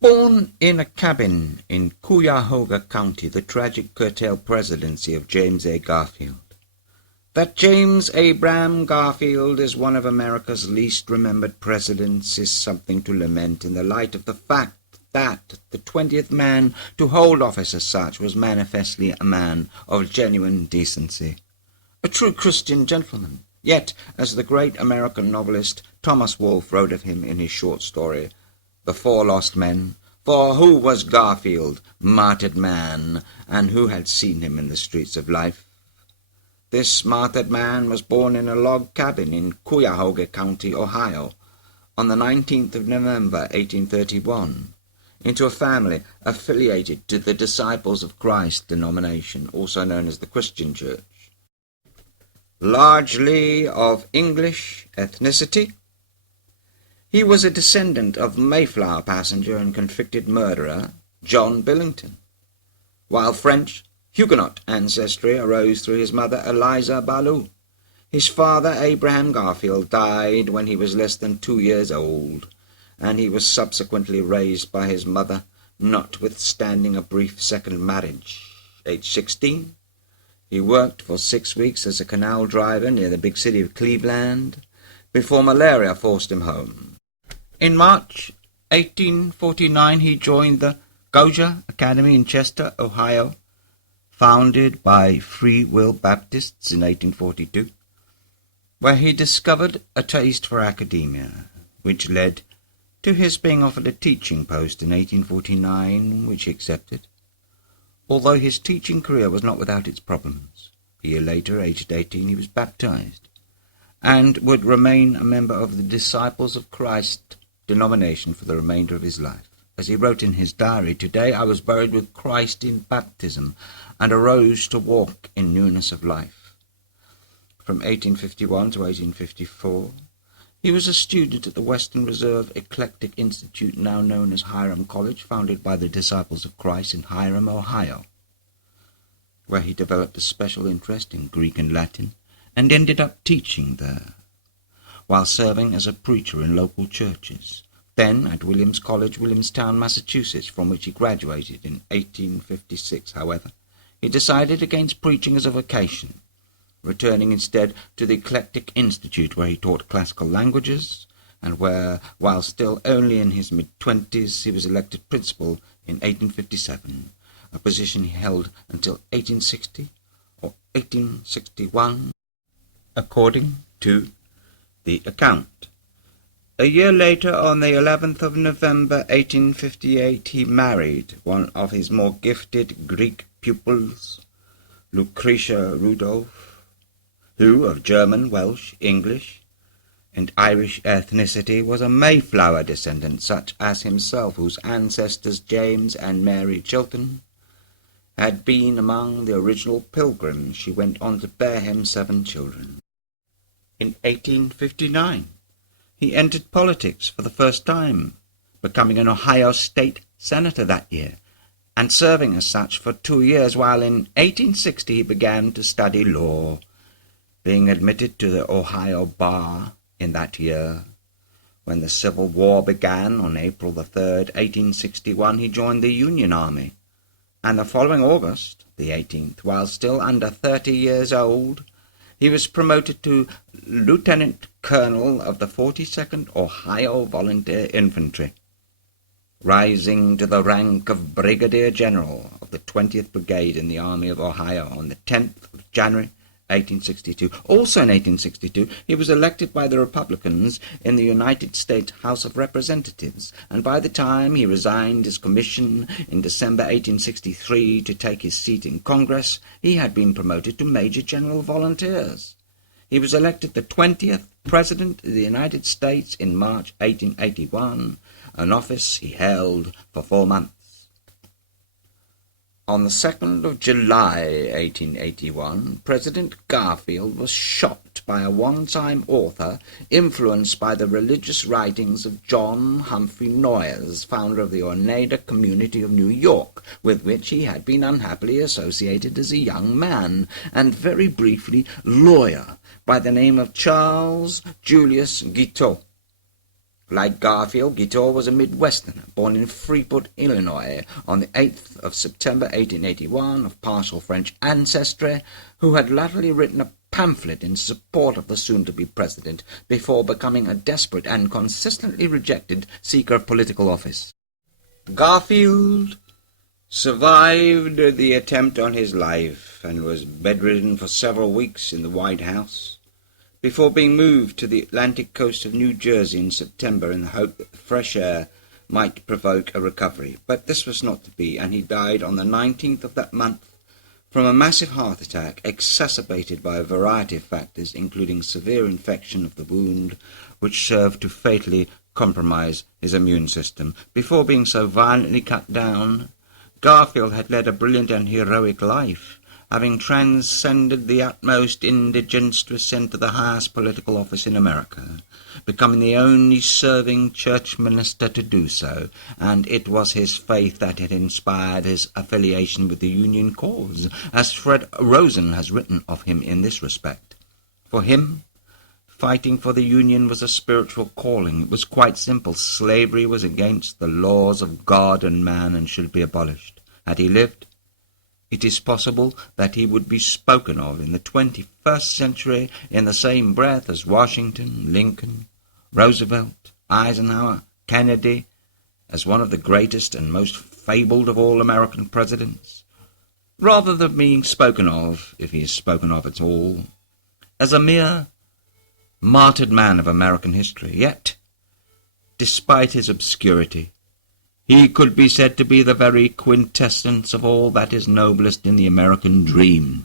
Born in a cabin in Cuyahoga County, the tragic Curtailed Presidency of James A. Garfield. That James Abraham Garfield is one of America's least remembered presidents is something to lament in the light of the fact that the 20th man to hold office as such was manifestly a man of genuine decency, a true Christian gentleman. Yet, as the great American novelist Thomas Wolfe wrote of him in his short story, The Four Lost Men, for who was Garfield, martyred man, and who had seen him in the streets of life? This martyred man was born in a log cabin in Cuyahoga County, Ohio, on the 19th of November, 1831, into a family affiliated to the Disciples of Christ denomination, also known as the Christian Church. Largely of English ethnicity, he was a descendant of Mayflower passenger and convicted murderer John Billington, while French Huguenot ancestry arose through his mother Eliza Ballou. His father Abraham Garfield died when he was less than 2 years old, and he was subsequently raised by his mother, notwithstanding a brief second marriage. Aged 16, he worked for 6 weeks as a canal driver near the big city of Cleveland before malaria forced him home. In March 1849, he joined the Gouger Academy in Chester, Ohio, founded by Free Will Baptists in 1842, where he discovered a taste for academia, which led to his being offered a teaching post in 1849, which he accepted, although his teaching career was not without its problems. A year later, aged 18, he was baptized, and would remain a member of the Disciples of Christ denomination for the remainder of his life. As he wrote in his diary, "Today I was buried with Christ in baptism, and arose to walk in newness of life." From 1851 to 1854, he was a student at the Western Reserve Eclectic Institute, now known as Hiram College, founded by the Disciples of Christ in Hiram, Ohio, where he developed a special interest in Greek and Latin, and ended up teaching there, while serving as a preacher in local churches. Then at Williams College, Williamstown, Massachusetts, from which he graduated in 1856, however, he decided against preaching as a vocation, returning instead to the Eclectic Institute, where he taught classical languages, and where, while still only in his mid-20s, he was elected principal in 1857, a position he held until 1860 or 1861, according to the account. A year later, on the 11th of November 1858, he married one of his more gifted Greek pupils, Lucretia Rudolph, who, of German, Welsh, English, and Irish ethnicity, was a Mayflower descendant, such as himself, whose ancestors James and Mary Chilton had been among the original pilgrims. She went on to bear him 7 children. In 1859, he entered politics for the first time, becoming an Ohio state senator that year, and serving as such for 2 years, while in 1860 he began to study law, being admitted to the Ohio bar in that year. When the Civil War began on April the 3rd, 1861, he joined the Union Army, and the following August, the 18th, while still under 30 years old, he was promoted to Lieutenant Colonel of the 42nd Ohio Volunteer Infantry, rising to the rank of Brigadier General of the 20th Brigade in the Army of Ohio on the 10th of January, 1862. Also in 1862, he was elected by the Republicans in the United States House of Representatives, and by the time he resigned his commission in December 1863 to take his seat in Congress, he had been promoted to Major General Volunteers. He was elected the 20th President of the United States in March 1881, an office he held for 4 months. On the 2nd of July, 1881, President Garfield was shot by a one-time author influenced by the religious writings of John Humphrey Noyes, founder of the Oneida community of New York, with which he had been unhappily associated as a young man, and very briefly lawyer, by the name of Charles Julius Guiteau. Like Garfield, Guiteau was a Midwesterner, born in Freeport, Illinois, on the 8th of September 1881, of partial French ancestry, who had latterly written a pamphlet in support of the soon-to-be president before becoming a desperate and consistently rejected seeker of political office. Garfield survived the attempt on his life and was bedridden for several weeks in the White House, before being moved to the Atlantic coast of New Jersey in September in the hope that the fresh air might provoke a recovery. But this was not to be, and he died on the 19th of that month from a massive heart attack exacerbated by a variety of factors, including severe infection of the wound, which served to fatally compromise his immune system. Before being so violently cut down, Garfield had led a brilliant and heroic life, having transcended the utmost indigence to ascend to the highest political office in America, becoming the only serving church minister to do so, and it was his faith that had inspired his affiliation with the Union cause, as Fred Rosen has written of him in this respect. For him, fighting for the Union was a spiritual calling. It was quite simple. Slavery was against the laws of God and man and should be abolished. Had he lived, it is possible that he would be spoken of in the 21st century in the same breath as Washington, Lincoln, Roosevelt, Eisenhower, Kennedy, as one of the greatest and most fabled of all American presidents, rather than being spoken of, if he is spoken of at all, as a mere martyred man of American history. Yet, despite his obscurity, he could be said to be the very quintessence of all that is noblest in the American dream.